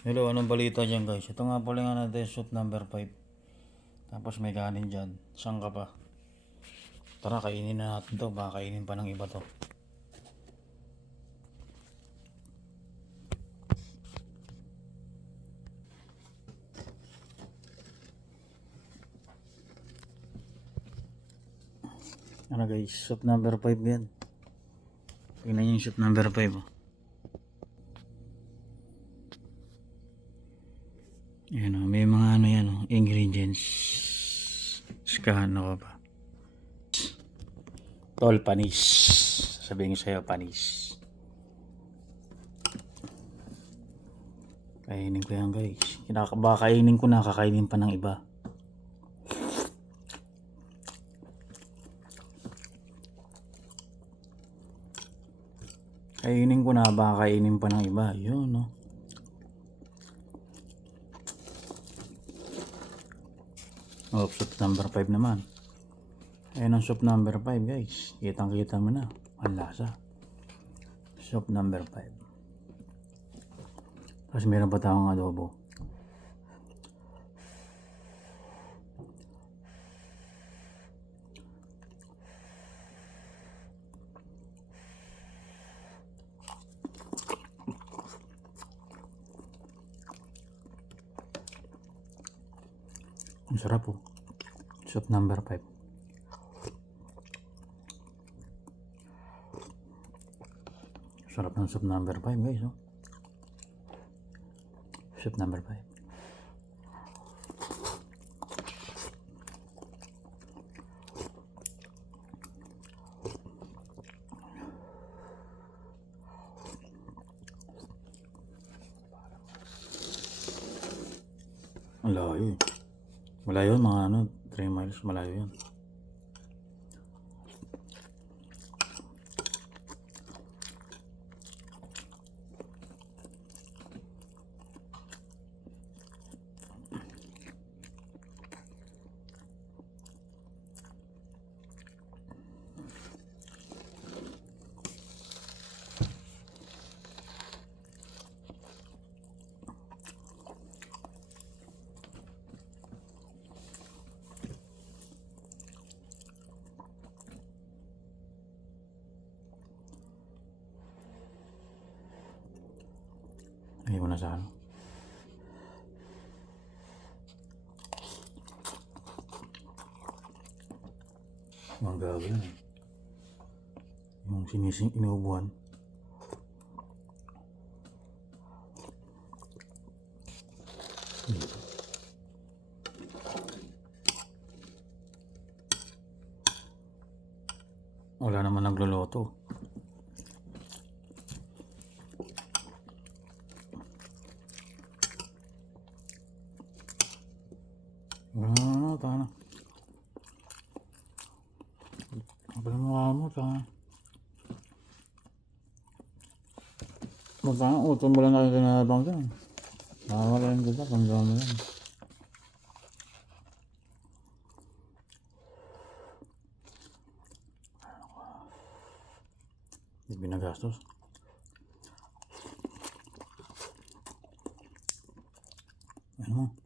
Hello, anong balita dyan guys? Ito nga pala nga natin soup number 5. Tapos may kanin dyan. Saan ka pa? Tara, kainin na natin to. Baka kainin pa ng iba to. Ano guys, soup number 5 yan. Tingnan yung soup number 5. Oh. Ayan o, may mga ano yan o, ingredients. Skahan ako pa. Tol, panis. Sabihin ko sa'yo, panis. Kainin ko yan guys. Baka kainin ko na, kakainin pa ng iba. Kainin ko na, baka kainin pa ng iba. Yun no. Oh, soup number 5 naman. Ayan ang soup number 5 guys. Kitang kita mo na. Ang lasa. Soup number 5. Tapos meron pa tayong adobo. Ang sarap po. Soup number 5. Sarap ng soup number 5 guys. Oh. Soup number 5. Ang layo eh. Malayo mga ano, 3 miles malayo yan. Ayaw na sa ano. Ang gagawin eh. Yung sinising inuubuan. Wala naman nagluluto. Ano, tana. Apa mo tana. Magkano utang mo lang na kinabang dyan. Nakakalain kita kung gano'n yan. Hindi binagastos. Ano?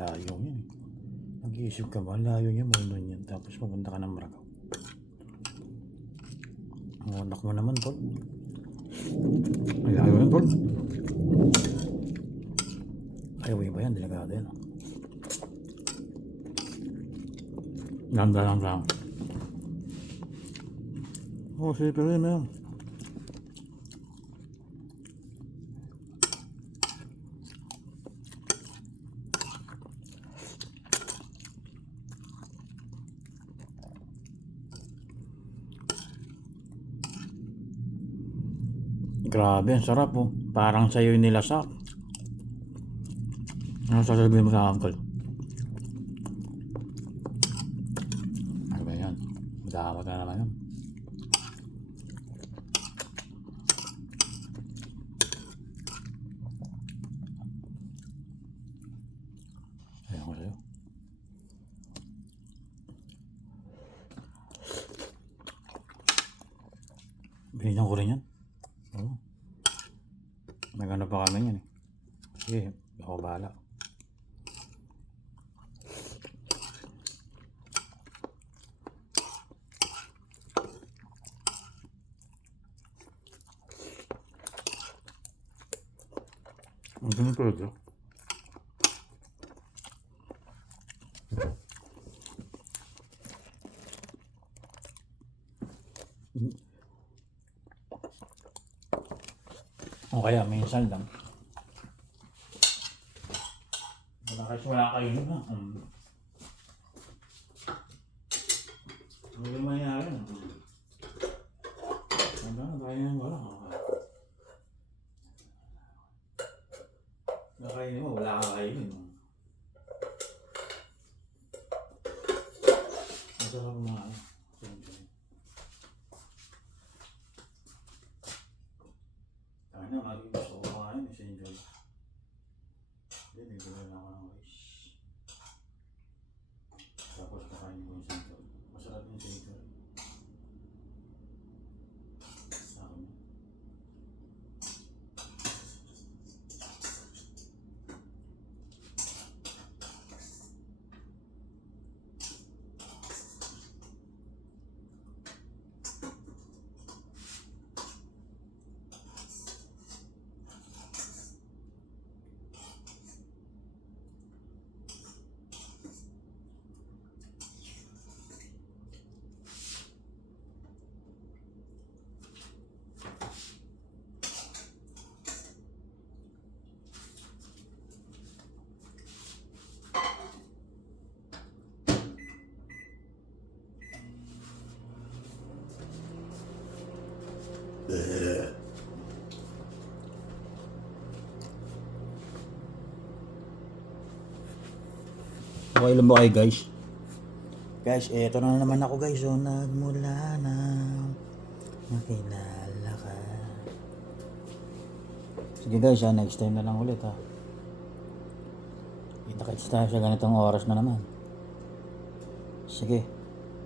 Layo yan eh. Nag-iisip ka ba? Layo niya mo nun yan. Tapos pupunta ka ng Maragaw. Ang unak mo naman, Tol. Ang layo yan, Tol. Highway ba yan? Delikado yan. Ganda lang lang. Oh, sige rin na yan. Grabe, ang sarap oh. Parang sa'yo yung nilasak. Ano sasabihin mo sa uncle? Ano ba yan? Madamot na naman yun. Ayan ko sa'yo. Binigyan ko rin yan. Oo. Nagano pa kami yan eh. Sige, ako bahala. Ang ganun talaga. O kaya minsan lang. Wala kayo na. Ano yung mangyari? Ano ba yan? Wala. Nakainin mo, wala kang kainin. Masarap mga ano. Tayo na, maging gusto ko kumain. Isa enjoy. Hindi, bigyan na ako ng rice. Tapos kakainin ko yung sentol. Masarap yung sentol. Sa akin. Okay lang ba kayo guys? Guys, eto na naman ako guys. So, nagmula na nakilala ka. Sige guys, next time na lang ulit ha. Kita-kits tayo sa ganitong oras na naman. Sige.